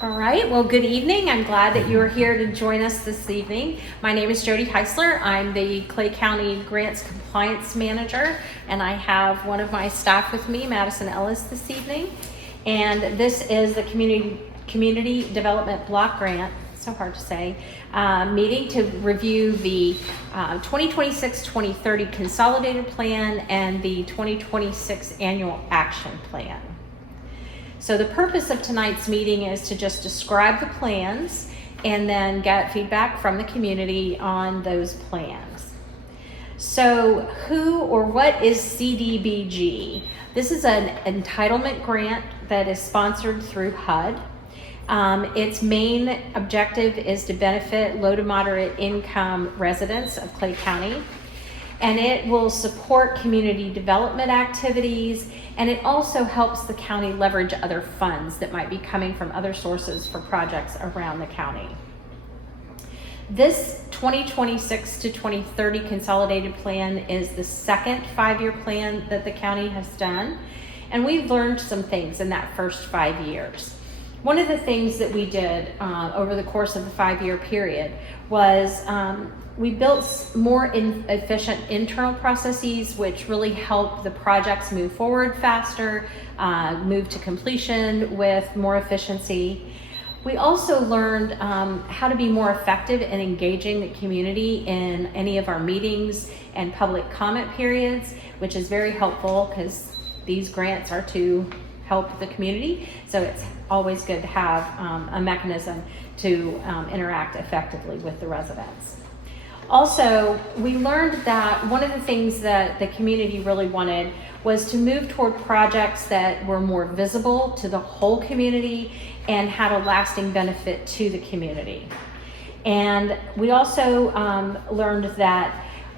All right, well, good evening. I'm glad that you are here to join us this evening. My name is Jody Heisler. I'm the Clay County Grants Compliance Manager, and I have one of my staff with me, Madison Ellis, this evening. And this is the Community Development Block Grant, so hard to say, meeting to review the 2026-2030 Consolidated Plan and the 2026 Annual Action Plan. So the purpose of tonight's meeting is to just describe the plans and then get feedback from the community on those plans. So who or what is CDBG? This is an entitlement grant that is sponsored through HUD. Its main objective is to benefit low to moderate income residents of Clay County, and it will support community development activities, and it also helps the county leverage other funds that might be coming from other sources for projects around the county. This 2026 to 2030 consolidated plan is the second 5-year plan that the county has done, and we've learned some things in that first 5 years. One of the things that we did over the course of the 5-year period was we built more efficient internal processes, which really help the projects move forward faster, move to completion with more efficiency. We also learned how to be more effective in engaging the community in any of our meetings and public comment periods, which is very helpful because these grants are to help the community. So it's always good to have a mechanism to interact effectively with the residents. Also, we learned that one of the things that the community really wanted was to move toward projects that were more visible to the whole community and had a lasting benefit to the community. And we also learned that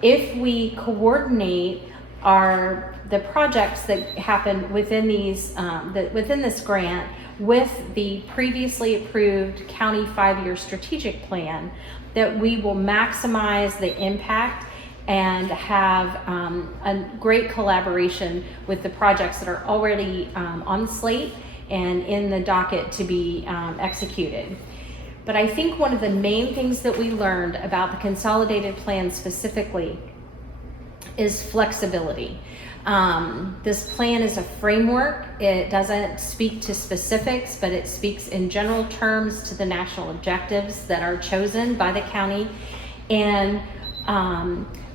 if we coordinate the projects that happen within within this grant with the previously approved county 5-year strategic plan, that we will maximize the impact and have a great collaboration with the projects that are already on the slate and in the docket to be executed. But I think one of the main things that we learned about the consolidated plan specifically is flexibility. This plan is a framework. It doesn't speak to specifics, but it speaks in general terms to the national objectives that are chosen by the county. And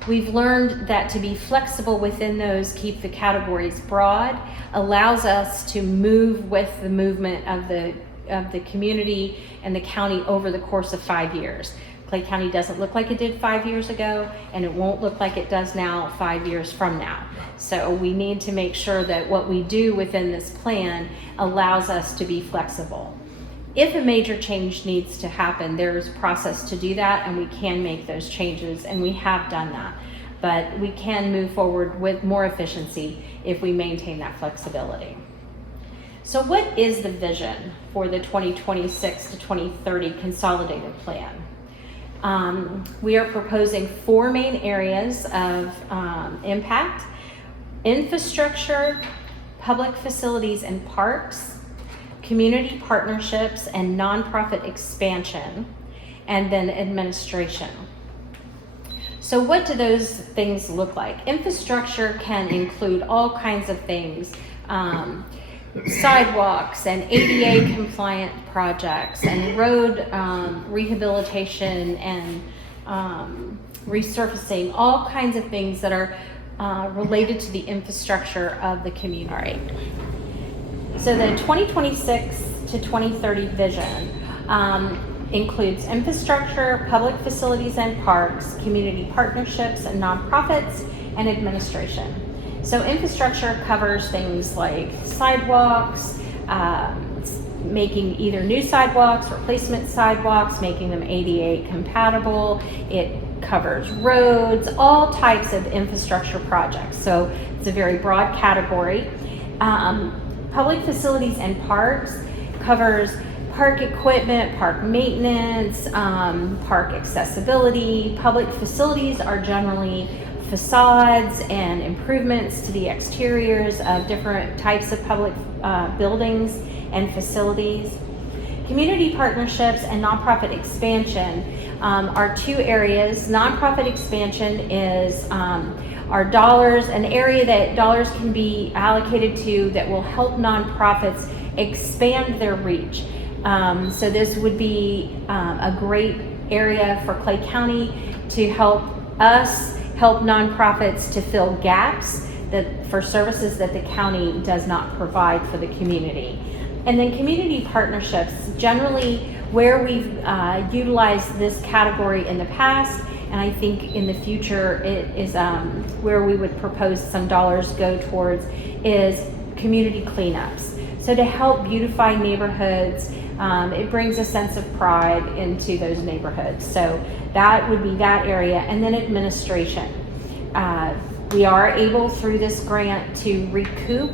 we've learned that to be flexible within those, keep the categories broad, allows us to move with the movement of the community and the county over the course of 5 years. Clay County doesn't look like it did 5 years ago, and it won't look like it does now 5 years from now. So we need to make sure that what we do within this plan allows us to be flexible. If a major change needs to happen, there's a process to do that, and we can make those changes, and we have done that. But we can move forward with more efficiency if we maintain that flexibility. So what is the vision for the 2026 to 2030 consolidated plan? We are proposing 4 main areas of impact: infrastructure, public facilities and parks, community partnerships and nonprofit expansion, and then administration. So what do those things look like? Infrastructure can include all kinds of things. Sidewalks and ADA compliant projects and road rehabilitation and resurfacing, all kinds of things that are related to the infrastructure of the community. All right. So the 2026 to 2030 vision includes infrastructure, public facilities and parks, community partnerships and nonprofits, and administration. So infrastructure covers things like sidewalks, making either new sidewalks, replacement sidewalks, making them ADA compatible. It covers roads, all types of infrastructure projects. So it's a very broad category. Public facilities and parks covers park equipment, park maintenance, park accessibility. Public facilities are generally facades and improvements to the exteriors of different types of public buildings and facilities. Community partnerships and nonprofit expansion are two areas. Nonprofit expansion is our dollars, an area that dollars can be allocated to that will help nonprofits expand their reach. So this would be a great area for Clay County to help us help nonprofits to fill gaps for services that the county does not provide for the community. And then community partnerships, generally where we've utilized this category in the past, and I think in the future it is where we would propose some dollars go towards, is community cleanups. So to help beautify neighborhoods, it brings a sense of pride into those neighborhoods. So that would be that area. And then administration. We are able through this grant to recoup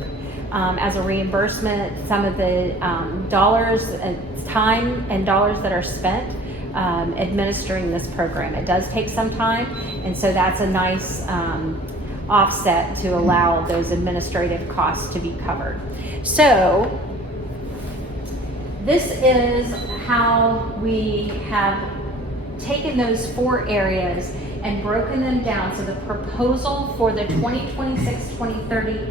as a reimbursement some of the dollars, time and dollars that are spent administering this program. It does take some time, and so that's a nice offset to allow those administrative costs to be covered. So this is how we have taken those 4 areas and broken them down. So the proposal for the 2026-2030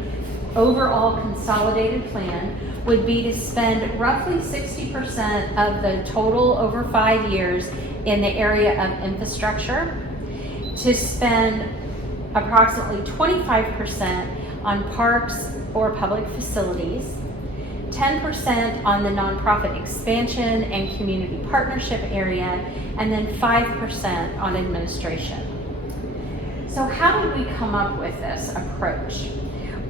overall consolidated plan would be to spend roughly 60% of the total over 5 years in the area of infrastructure, to spend approximately 25% on parks or public facilities, 10% on the nonprofit expansion and community partnership area, and then 5% on administration. So how did we come up with this approach?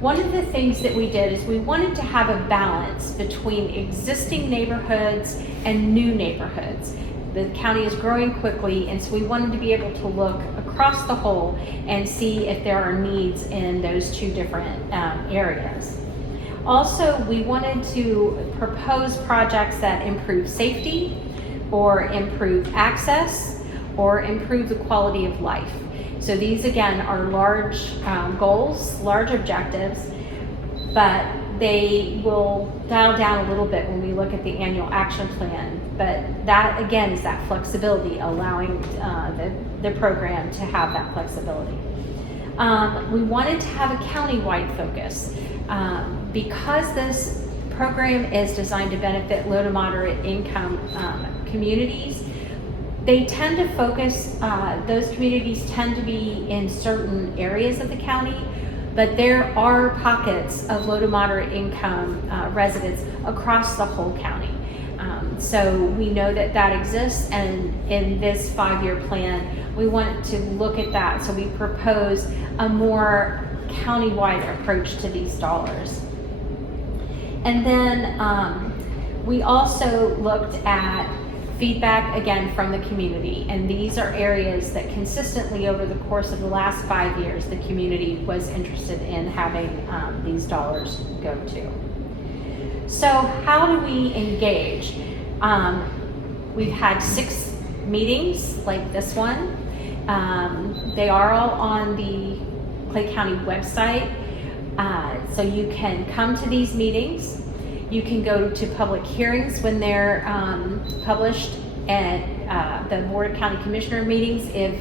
One of the things that we did is we wanted to have a balance between existing neighborhoods and new neighborhoods. The county is growing quickly, and so we wanted to be able to look across the whole and see if there are needs in those 2 different areas. Also, we wanted to propose projects that improve safety, or improve access, or improve the quality of life. So these again are large goals, large objectives, but they will dial down a little bit when we look at the annual action plan. But that again is that flexibility, allowing the program to have that flexibility. We wanted to have a county-wide focus. Because this program is designed to benefit low to moderate income communities, they tend to focus, those communities tend to be in certain areas of the county, but there are pockets of low to moderate income residents across the whole county. So we know that that exists, and in this 5-year plan, we want to look at that. So we propose a more county-wide approach to these dollars. And then we also looked at feedback again from the community, and these are areas that consistently over the course of the last 5 years the community was interested in having these dollars go to. So how do we engage? We've had 6 meetings like this one. They are all on the Clay County website, so you can come to these meetings. You can go to public hearings when they're published at the Board of County Commissioner meetings if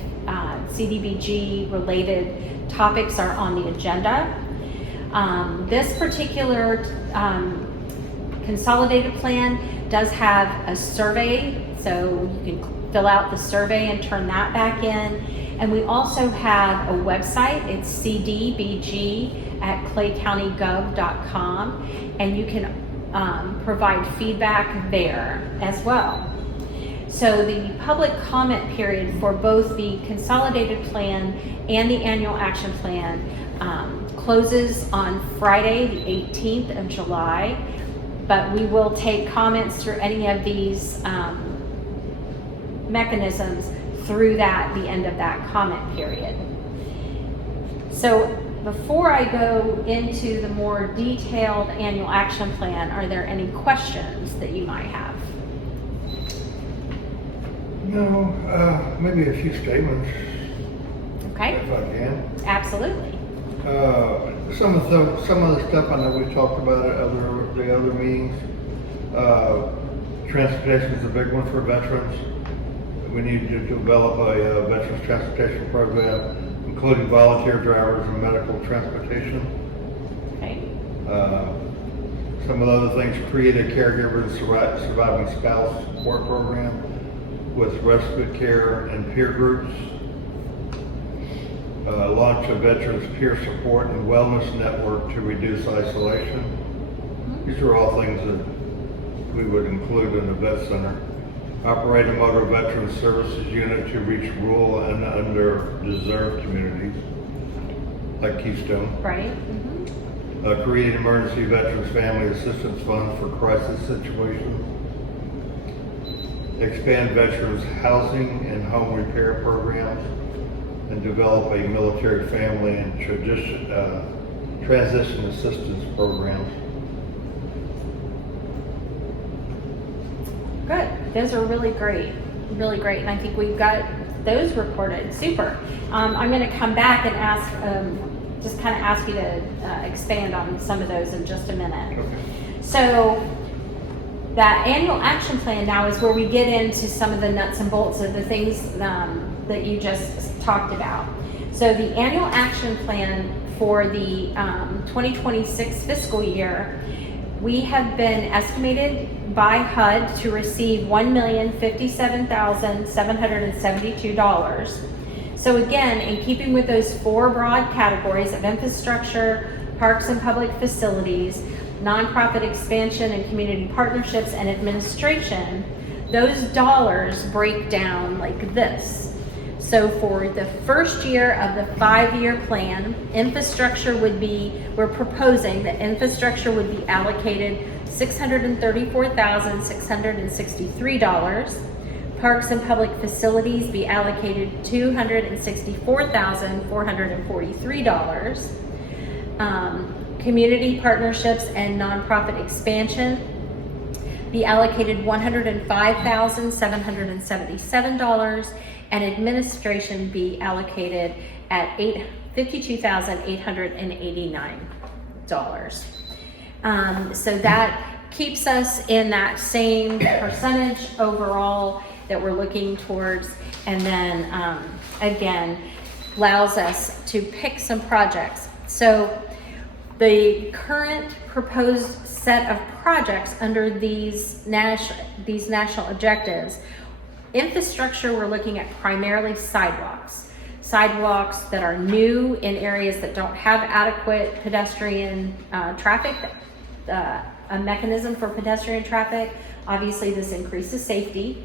CDBG related topics are on the agenda. This particular consolidated plan does have a survey, so you can fill out the survey and turn that back in. And we also have a website. It's CDBG at claycountygov.com, and you can provide feedback there as well. So the public comment period for both the consolidated plan and the annual action plan closes on Friday, the 18th of July, but we will take comments through any of these mechanisms through the end of that comment period. So before I go into the more detailed annual action plan, are there any questions that you might have? No, maybe a few statements. Okay. If I can. Absolutely. Some of the stuff I know we talked about at the other meetings. Transportation is a big one for veterans. We need to develop a veterans transportation program, including volunteer drivers and medical transportation. Okay. Some of the other things, create a caregiver and surviving spouse support program with respite care and peer groups. Launch a veterans peer support and wellness network to reduce isolation. These are all things that we would include in the vet center. Operate a motor veteran services unit to reach rural and underserved communities, like Keystone. Right. Create emergency veterans family assistance fund for crisis situations. Expand veterans housing and home repair programs, and develop a military family and transition assistance programs. Good. Those are really great, and I think we've got those recorded. Super. I'm going to come back and ask, just kind of ask you to expand on some of those in just a minute. Okay. So that annual action plan now is where we get into some of the nuts and bolts of the things that you just talked about. So the annual action plan for the 2026 fiscal year, we have been estimated by HUD to receive $1,057,772. So again, in keeping with those four broad categories of infrastructure, parks and public facilities, nonprofit expansion and community partnerships, and administration, those dollars break down like this. So for the first year of the 5-year plan, infrastructure would be, we're proposing that infrastructure would be allocated $634,663. Parks and public facilities be allocated $264,443. Community partnerships and nonprofit expansion be allocated $105,777, and administration be allocated at $52,889. So that keeps us in that same percentage overall that we're looking towards, and then again allows us to pick some projects. So the current proposed set of projects under these national objectives, infrastructure, we're looking at primarily sidewalks that are new in areas that don't have adequate pedestrian traffic, a mechanism for pedestrian traffic. Obviously this increases safety.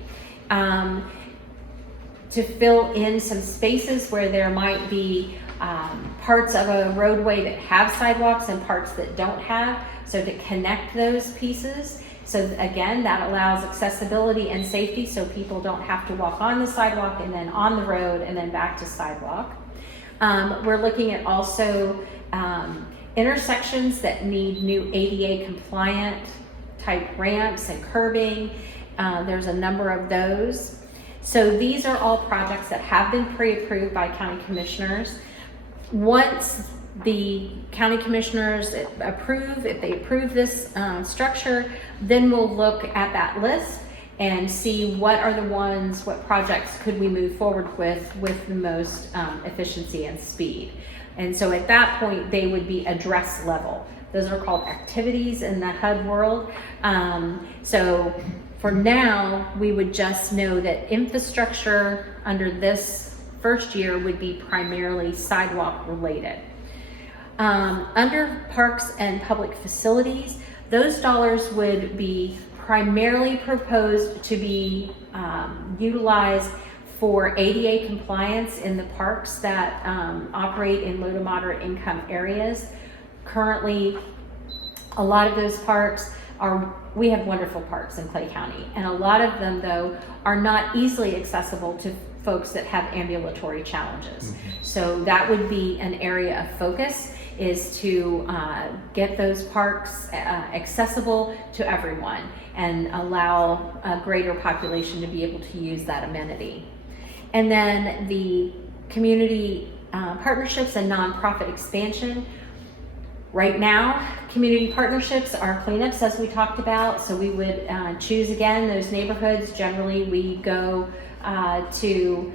To fill in some spaces where there might be parts of a roadway that have sidewalks and parts that don't have, so to connect those pieces. So again, that allows accessibility and safety, so people don't have to walk on the sidewalk and then on the road and then back to sidewalk. We're looking at also intersections that need new ADA compliant type ramps and curbing. There's a number of those. So these are all projects that have been pre-approved by county commissioners. Once the county commissioners approve, if they approve this structure, then we'll look at that list and see what projects could we move forward with the most efficiency and speed. And so at that point, they would be address level. Those are called activities in the HUD world. So for now, we would just know that infrastructure under this first year would be primarily sidewalk related. Under parks and public facilities, those dollars would be primarily proposed to be utilized for ADA compliance in the parks that operate in low to moderate income areas. Currently, a lot of those parks we have wonderful parks in Clay County, and a lot of them though are not easily accessible to folks that have ambulatory challenges. Mm-hmm. So that would be an area of focus, is to get those parks accessible to everyone and allow a greater population to be able to use that amenity. And then the community partnerships and nonprofit expansion, Right now, community partnerships are cleanups, as we talked about. So we would choose again those neighborhoods. Generally, we go to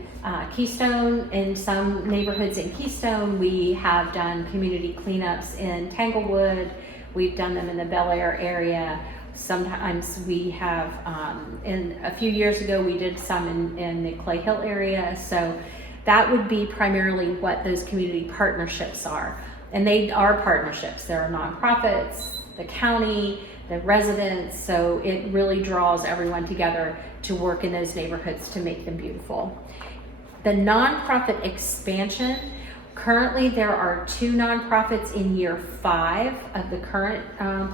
Keystone. In some neighborhoods in Keystone, we have done community cleanups in Tanglewood. We've done them in the Bel Air area. Sometimes we have, in a few years ago, we did some in the Clay Hill area. So that would be primarily what those community partnerships are. And they are partnerships. There are nonprofits, the county, the residents. So it really draws everyone together to work in those neighborhoods to make them beautiful. The nonprofit expansion, currently there are 2 nonprofits in year 5 of the current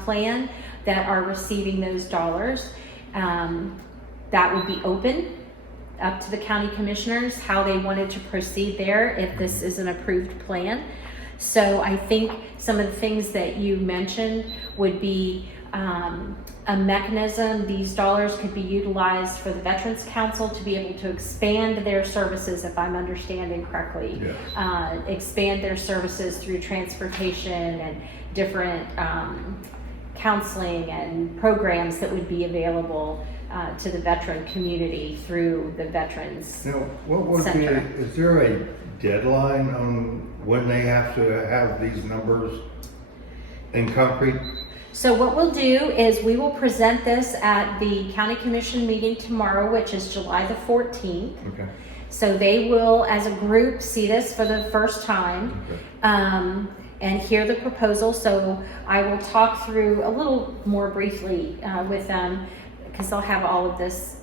plan that are receiving those dollars. That would be open up to the county commissioners how they wanted to proceed there if this is an approved plan. So I think some of the things that you mentioned would be a mechanism. These dollars could be utilized for the Veterans Council to be able to expand their services, if I'm understanding correctly. Yes. Expand their services through transportation and different counseling and programs that would be available to the veteran community through the Veterans Now, what would Center. be, is there a deadline on when they have to have these numbers in concrete? So what we'll do is we will present this at the county commission meeting tomorrow, which is July the 14th. Okay. So they will, as a group, see this for the first time. Okay. And hear the proposal. So I will talk through a little more briefly with them, because they'll have all of this,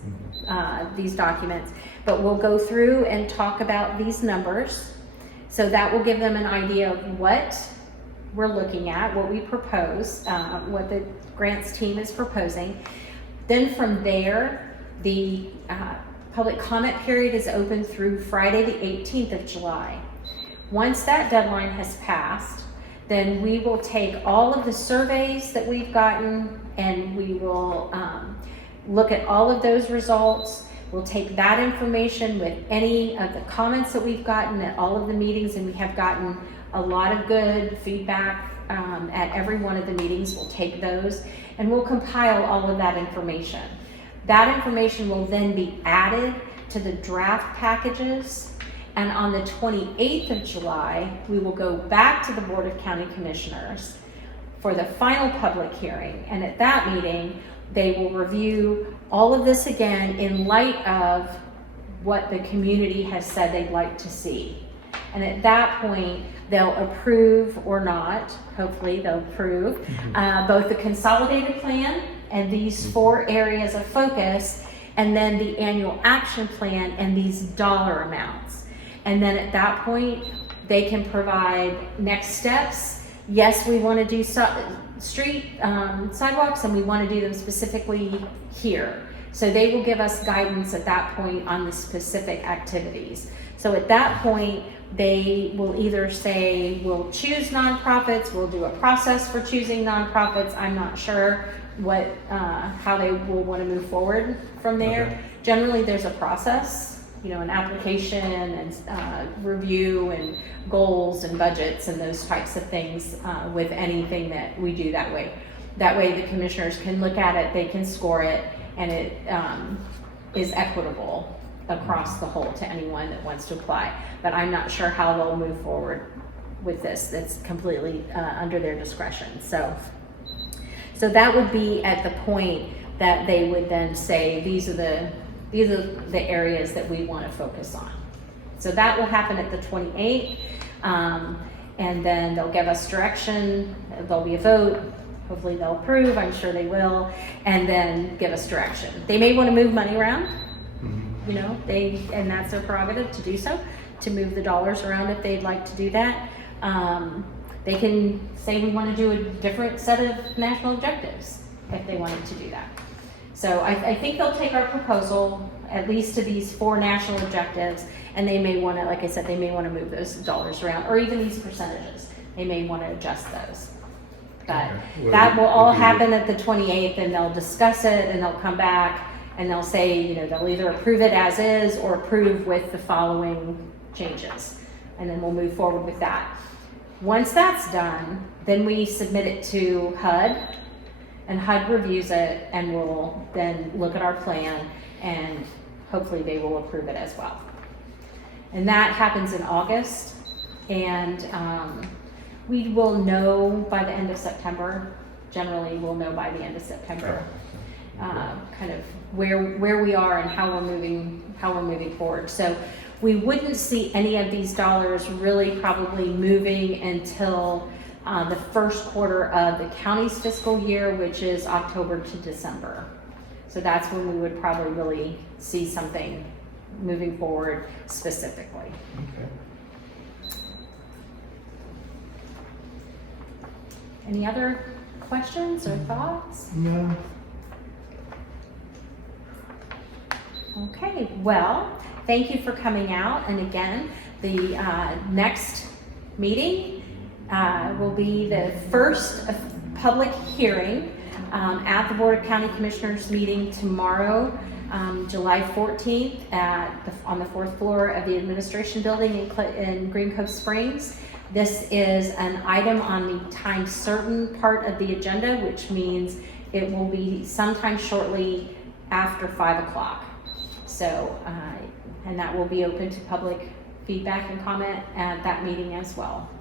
these documents. But we'll go through and talk about these numbers. So that will give them an idea of what we're looking at, what we propose, what the grants team is proposing. Then from there, the public comment period is open through Friday the 18th of July. Once that deadline has passed, then we will take all of the surveys that we've gotten and we will look at all of those results. We'll take that information with any of the comments that we've gotten at all of the meetings, and we have gotten a lot of good feedback at every one of the meetings. We'll take those and we'll compile all of that information. That information will then be added to the draft packages. And on the 28th of July, we will go back to the Board of County Commissioners for the final public hearing. And at that meeting, they will review all of this again in light of what the community has said they'd like to see. And at that point, they'll approve or not, hopefully they'll approve, both the consolidated plan and these 4 areas of focus, and then the annual action plan and these dollar amounts. And then at that point, they can provide next steps. Yes, we want to do street sidewalks, and we want to do them specifically here. So they will give us guidance at that point on the specific activities. So at that point, they will either say, we'll choose nonprofits, we'll do a process for choosing nonprofits. I'm not sure what, how they will want to move forward from there. Okay. Generally, there's a process. You know, an application and review and goals and budgets and those types of things with anything that we do that way. That way the commissioners can look at it, they can score it, and it is equitable across the whole to anyone that wants to apply. But I'm not sure how they'll move forward with this. That's completely under their discretion. So that would be at the point that they would then say, these are the areas that we want to focus on. So that will happen at the 28th, and then they'll give us direction. There'll be a vote. Hopefully they'll approve. I'm sure they will, and then give us direction. They may want to move money around. You know, and that's their prerogative to do so, to move the dollars around if they'd like to do that. They can say we want to do a different set of national objectives if they wanted to do that. So I think they'll take our proposal, at least to these 4 national objectives, and they may want to, like I said, they may want to move those dollars around, or even these percentages. They may want to adjust those. But Well, that will all if you- happen at the 28th, and they'll discuss it, and they'll come back, and they'll say, you know, they'll either approve it as is or approve with the following changes. And then we'll move forward with that. Once that's done, Then we submit it to HUD, and HUD reviews it, and will then look at our plan, and hopefully they will approve it as well. And that happens in August, and we will know by the end of September. Generally, we'll know by the end of September, kind of where we are and how we're moving forward. So we wouldn't see any of these dollars really probably moving until the first quarter of the county's fiscal year, which is October to December. So that's when we would probably really see something moving forward specifically. Okay. Any other questions or thoughts? No. Okay, well, thank you for coming out. And again, the next meeting will be the first public hearing at the Board of County Commissioners meeting tomorrow, July 14th on the 4th floor of the administration building in Green Cove Springs. This is an item on the time certain part of the agenda, which means it will be sometime shortly after 5 o'clock. So, and that will be open to public feedback and comment at that meeting as well.